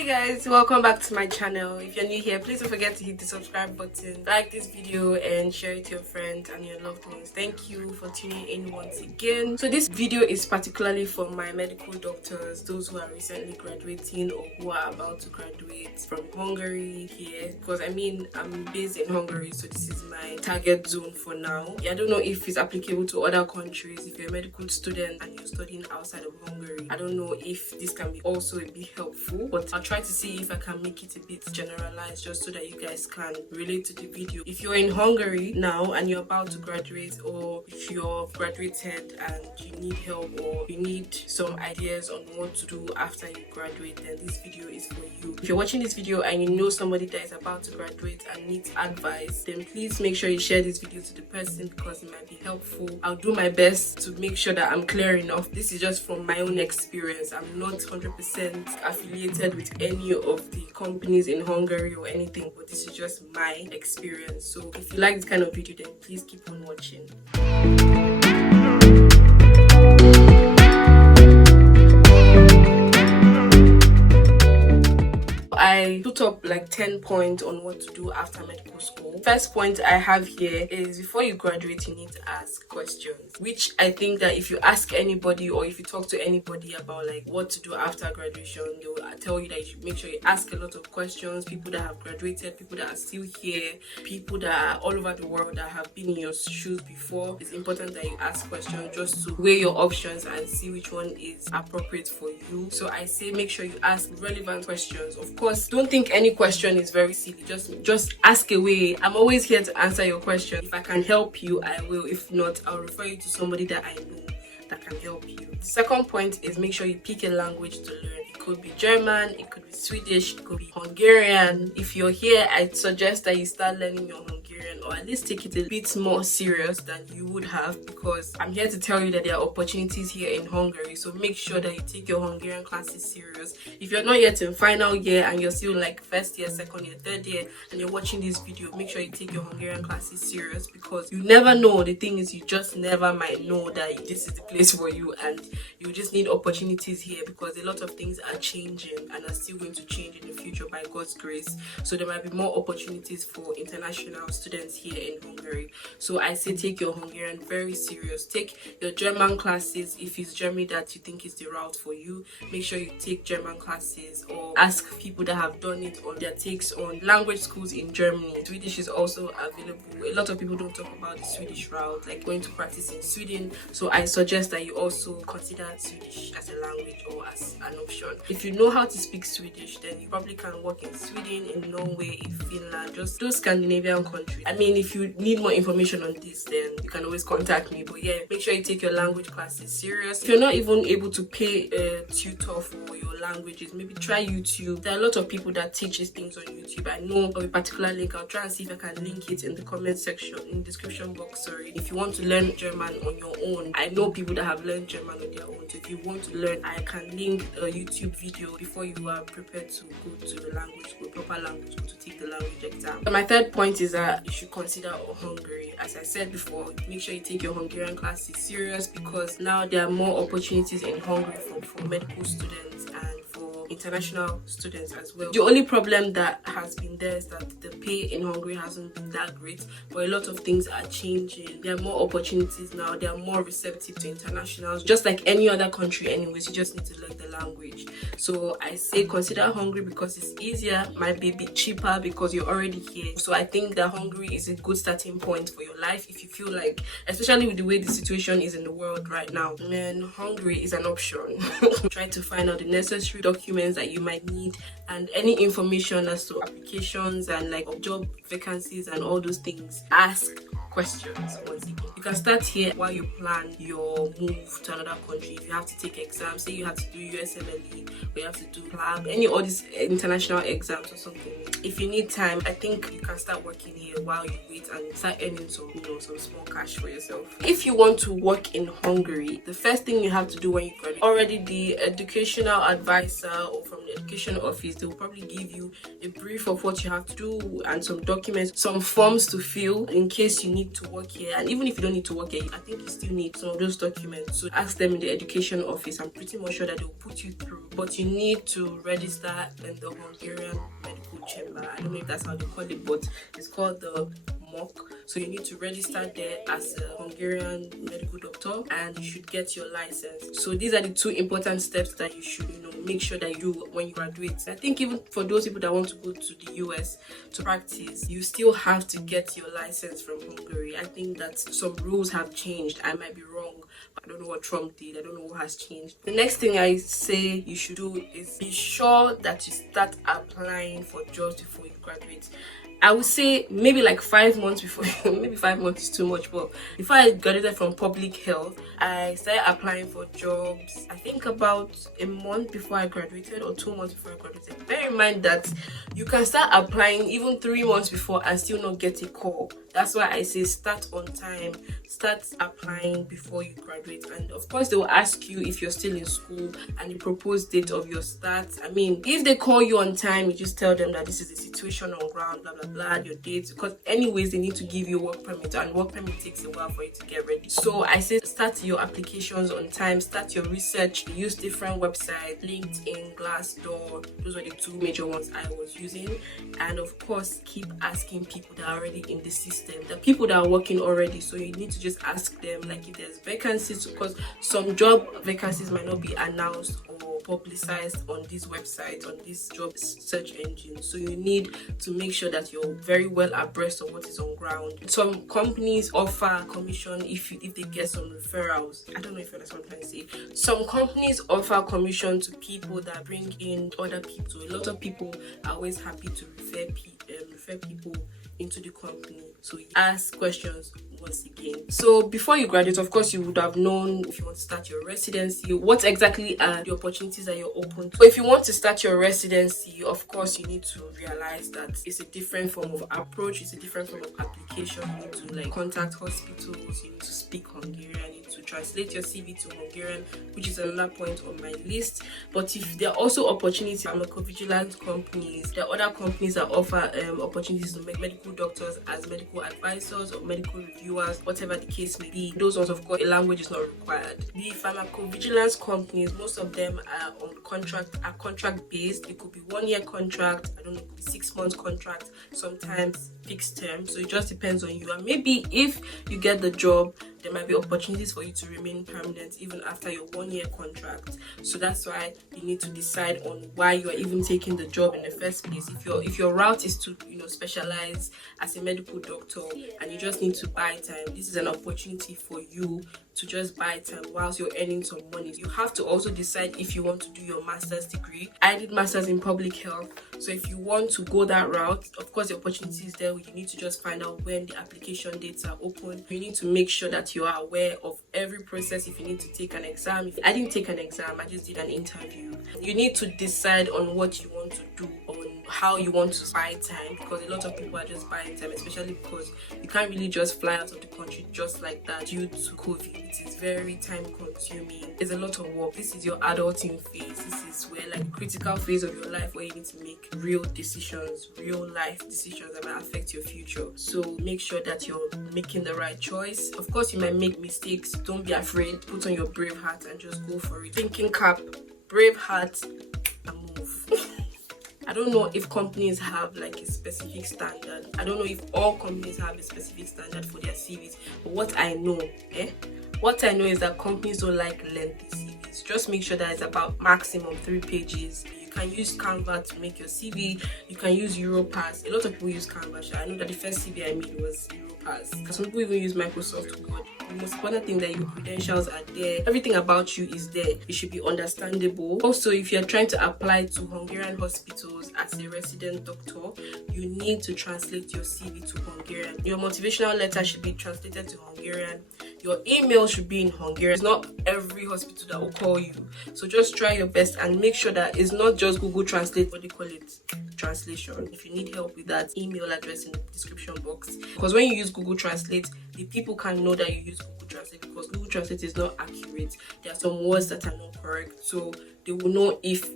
Hey guys, welcome back to my channel. If you're new here, please don't forget to hit the subscribe button, like this video and share it to your friends and your loved ones. Thank you for tuning in once again. So this video is particularly for my medical doctors, those who are recently graduating or who are about to graduate from Hungary here, because I'm based in Hungary, so this is my target zone for now. I don't know if it's applicable to other countries. If you're a medical student and you're studying outside of Hungary, I don't know if this can be also a bit helpful, but I'll try to see if I can make it a bit generalized just so that you guys can relate to the video. If you're in Hungary now and you're about to graduate, or if you've graduated and you need help or you need some ideas on what to do after you graduate, then this video is for you. If you're watching this video and you know somebody that is about to graduate and needs advice, then please make sure you share this video to the person because it might be helpful. I'll do my best to make sure that I'm clear enough. This is just from my own experience. I'm not 100% affiliated with any of the companies in Hungary or anything, but this is just my experience. So if you like this kind of video, then please keep on watching. I put up like 10 points on what to do after medical school. First point I have here is before you graduate, you need to ask questions, which I think that if you ask anybody or if you talk to anybody about like what to do after graduation, they will tell you that you should make sure you ask a lot of questions. People that have graduated, people that are still here, people that are all over the world that have been in your shoes before. It's important that you ask questions just to weigh your options and see which one is appropriate for you. So I say make sure you ask relevant questions. Of course, don't think any question is very silly. Just ask away. I'm always here to answer your question. If I can help you, I will. If not, I'll refer you to somebody that I know that can help you. The second point is make sure you pick a language to learn. It could be German, it could be Swedish, it could be Hungarian. If you're here, I'd suggest that you start learning your Hungarian, or at least take it a bit more serious than you would have, because I'm here to tell you that there are opportunities here in Hungary. So make sure that you take your Hungarian classes serious. If you're not yet in final year and you're still like first year, second year, third year, and you're watching this video, make sure you take your Hungarian classes serious, because you never know. The thing is, you just never might know that this is the place for you, and you just need opportunities here, because a lot of things are changing and are still going to change in the future by God's grace. So there might be more opportunities for international students here in Hungary. So I say take your Hungarian very serious. Take your German classes. If it's Germany that you think is the route for you, make sure you take German classes, or ask people that have done it on their takes on language schools in Germany. Swedish is also available. A lot of people don't talk about the Swedish route, like going to practice in Sweden. So I suggest that you also consider Swedish as a language or as an option. If you know how to speak Swedish, then you probably can work in Sweden, in Norway, in Finland, just those Scandinavian countries. If you need more information on this, then you can always contact me. But yeah, make sure you take your language classes serious. If you're not even able to pay a tutor for your languages, maybe try YouTube. There are a lot of people that teaches things on YouTube. I know of a particular link. I'll try and see if I can link it in the comment section, in the description box, sorry. If you want to learn German on your own, I know people that have learned German on their own. So if you want to learn, I can link a YouTube video before you are prepared to go to the language school, proper language school, to take the language exam. So my third point is that you should consider Hungary. As I said before, make sure you take your Hungarian classes serious, because now there are more opportunities in Hungary for medical students and for international students as well. The only problem that has been there is that the pay in Hungary hasn't been that great, but a lot of things are changing. There are more opportunities now. They are more receptive to internationals, just like any other country anyways. You just need to learn the language. So I say consider Hungary because it's easier, might be a bit cheaper because you're already here. So I think that Hungary is a good starting point for your life if you feel like, especially with the way the situation is in the world right now, man, Hungary is an option. Try to find out the necessary documents that you might need and any information as to applications and like job vacancies and all those things. Ask questions once again. You can start here while you plan your move to another country. If you have to take exams, say you have to do USMLE, or you have to do PLAB, any of these international exams or something. If you need time, I think you can start working here while you wait and start earning some small cash for yourself. If you want to work in Hungary, the first thing you have to do when you graduate, already the educational advisor or from the education office, they will probably give you a brief of what you have to do and some documents, some forms to fill in case you need need to work here, and even if you don't need to work here, I think you still need some of those documents. So ask them in the education office. I'm pretty much sure that they'll put you through, but you need to register in the Hungarian medical chamber. I don't know if that's how they call it, but it's called the mock. So you need to register there as a Hungarian medical doctor, and you should get your license. So these are the two important steps that you should make sure that you do when you graduate. I think even for those people that want to go to the US to practice, you still have to get your license from Hungary. I think that some rules have changed. I might be wrong. I don't know what Trump did. I don't know what has changed. The next thing I say you should do is be sure that you start applying for jobs before you graduate. I would say maybe like 5 months before, maybe 5 months is too much, but before I graduated from public health, I started applying for jobs, I think about a month before I graduated or 2 months before I graduated. Bear in mind that you can start applying even 3 months before and still not get a call. That's why I say start on time, start applying before you graduate. And of course, they will ask you if you're still in school and the proposed date of your start. I mean, if they call you on time, you just tell them that this is the situation on ground, blah, blah, blah, your dates. Because anyways, they need to give you a work permit, and work permit takes a while for you to get ready. So I say start your applications on time, start your research, use different websites, LinkedIn, Glassdoor. Those were the two major ones I was using. And of course, keep asking people that are already in the system, the people that are working already. So you need to just ask them, like, if there's vacancies, because some job vacancies might not be announced or publicized on this website, on this job search engine. So you need to make sure that you're very well abreast of what is on ground. Some companies offer commission if they get some referrals. I don't know if you understand what I'm trying to say. Some companies offer commission to people that bring in other people. So a lot of people are always happy to refer people into the company. So you ask questions once again. So before you graduate, of course, you would have known if you want to start your residency, what exactly are the opportunities that you're open to. So if you want to start your residency, of course, you need to realize that it's a different form of approach, it's a different form of application. You need to like contact hospitals, you need to speak Hungarian, you need to translate your CV to Hungarian, which is another point on my list. But if there are also opportunities, pharmacovigilance companies, there are other companies that offer opportunities to make medical doctors as medical advisors or medical reviewers, whatever the case may be. Those ones, of course, a language is not required. The pharmacovigilance companies, most of them are contract based. It could be 1 year contract, I don't know, it could be 6 months contract, sometimes fixed term. So it just depends on you. And maybe if you get the job, there might be opportunities for you to remain permanent even after your 1 year contract. So that's why you need to decide on why you are even taking the job in the first place. If your route is to specialize as a medical doctor and you just need to buy time, this is an opportunity for you to just buy time whilst you're earning some money. You have to also decide if you want to do your master's degree. I did master's in public health, so if you want to go that route, of course the opportunity is there. You need to just find out when the application dates are open. You need to make sure that you are aware of every process. If you need to take an exam, I didn't take an exam, I just did an interview. You need to decide on what you want to do, on how you want to buy time, because a lot of people are just buying time, especially because you can't really just fly out of the country just like that due to COVID. It is very time consuming. There's a lot of work. This is your adulting phase. This is where like a critical phase of your life where you need to make real decisions, real life decisions that might affect your future. So make sure that you're making the right choice. Of course, you might make mistakes. Don't be afraid. Put on your brave hat and just go for it. Thinking cap, brave hat, and move. I don't know if companies have like a specific standard. I don't know if all companies have a specific standard for their CVs. But what I know is that companies don't like lengthy CVs. Just make sure that it's about maximum 3 pages. You can use Canva to make your CV. You can use Europass. A lot of people use Canva. I know that the first CV I made was Europass. Some people even use Microsoft Word. The most important thing that your credentials are there. Everything about you is there. It should be understandable. Also, if you're trying to apply to Hungarian hospitals as a resident doctor, you need to translate your CV to Hungarian. Your motivational letter should be translated to Hungarian. Your email should be in Hungarian. It's not every hospital that will call you. So just try your best and make sure that it's not just Google Translate, what do you call it? Translation. If you need help with that, email address in the description box. Because when you use Google Translate, the people can know that you use Google Translate, because Google Translate is not accurate. There are some words that are not correct. So they will know if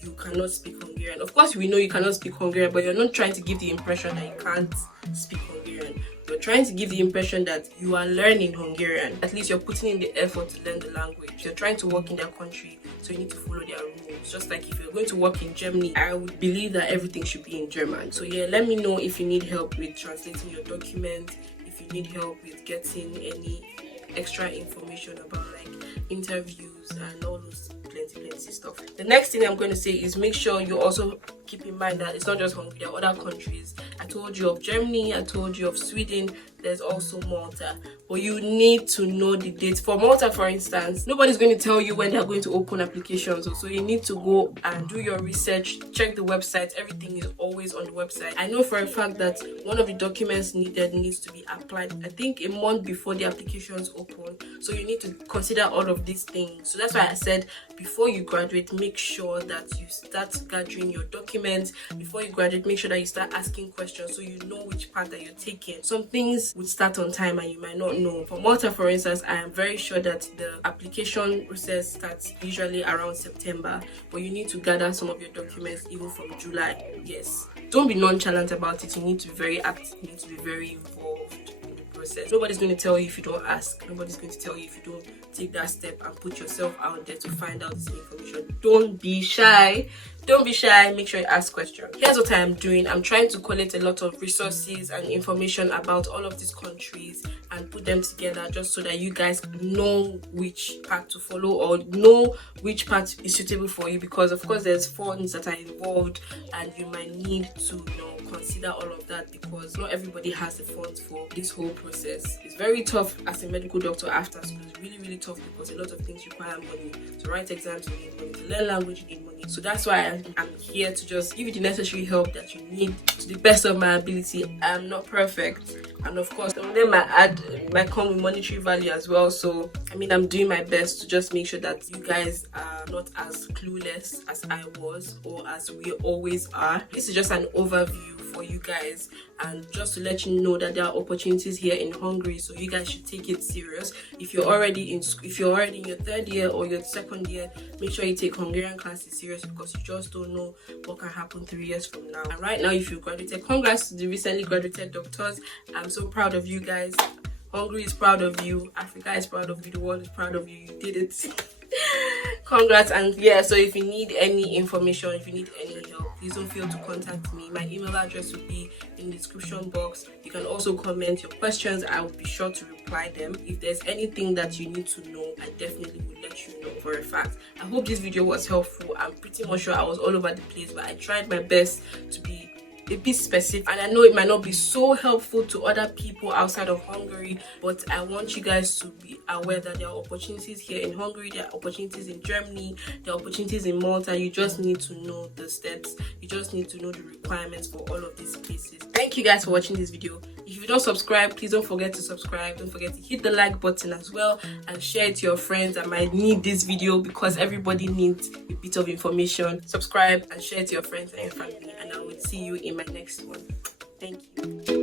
you cannot speak Hungarian. Of course, we know you cannot speak Hungarian, but you're not trying to give the impression that you can't speak Hungarian. You're you're trying to give the impression that you are learning Hungarian. At least you're putting in the effort to learn the language. You're trying to work in their country, so you need to follow their rules. Just like if you're going to work in Germany, I would believe that everything should be in German. So yeah, let me know if you need help with translating your document, if you need help with getting any extra information about like interviews and all those plenty stuff. The next thing I'm going to say is make sure you also keep in mind that it's not just Hungary, there are other countries. I told you of Germany, I told you of Sweden, there's also Malta, but you need to know the dates. For Malta, for instance, nobody's going to tell you when they're going to open applications, so you need to go and do your research, check the website. Everything is always on the website. I know for a fact that one of the documents needed needs to be applied, I think, a month before the applications open, so you need to consider all of these things. So that's why I said before you graduate, make sure that you start gathering your documents. Before you graduate, make sure that you start asking questions so you know which path that you're taking. Some things would start on time and you might not know. For Malta, for instance, I am very sure that the application process starts usually around September, but you need to gather some of your documents even from July. Yes, don't be nonchalant about it. You need to be very active, you need to be very involved in the process. Nobody's going to tell you if you don't ask. Nobody's going to tell you if you don't take that step and put yourself out there to find out this information. Don't be shy. Don't be shy. Make sure you ask questions. Here's what I am doing. I'm trying to collect a lot of resources and information about all of these countries and put them together just so that you guys know which path to follow or know which path is suitable for you, because of course there's funds that are involved and you might need to consider all of that, because not everybody has the funds for this whole process. It's very tough as a medical doctor after school. It's really tough because a lot of things require money. To write exams you need money, to learn language you need money. So that's why I'm here to just give you the necessary help that you need to the best of my ability. I'm not perfect, and of course some of them might come with monetary value as well. So I mean, I'm doing my best to just make sure that you guys are not as clueless as I was or as we always are. This is just an overview for you guys, and just to let you know that there are opportunities here in Hungary, so you guys should take it serious. If you're already in your third year or your second year, make sure you take Hungarian classes serious, because you just don't know what can happen 3 years from now. And right now, if you graduated, congrats to the recently graduated doctors. I'm so proud of you guys. Hungary is proud of you, Africa is proud of you, the world is proud of you. You did it. Congrats. And yeah, so if you need any information, if you need any help, please don't fail to contact me. My email address will be in the description box. You can also comment your questions. I will be sure to reply them. If there's anything that you need to know, I definitely will let you know for a fact. I hope this video was helpful. I'm pretty much sure I was all over the place, but I tried my best to be a bit specific, and I know it might not be so helpful to other people outside of Hungary, but I want you guys to be aware that there are opportunities here in Hungary, there are opportunities in Germany, there are opportunities in Malta. You just need to know the steps, you just need to know the requirements for all of these places. Thank you guys for watching this video. If you don't subscribe, please don't forget to subscribe. Don't forget to hit the like button as well and share it to your friends that might need this video, because everybody needs a bit of information. Subscribe and share it to your friends and your family, and I will see you in my next one. Thank you.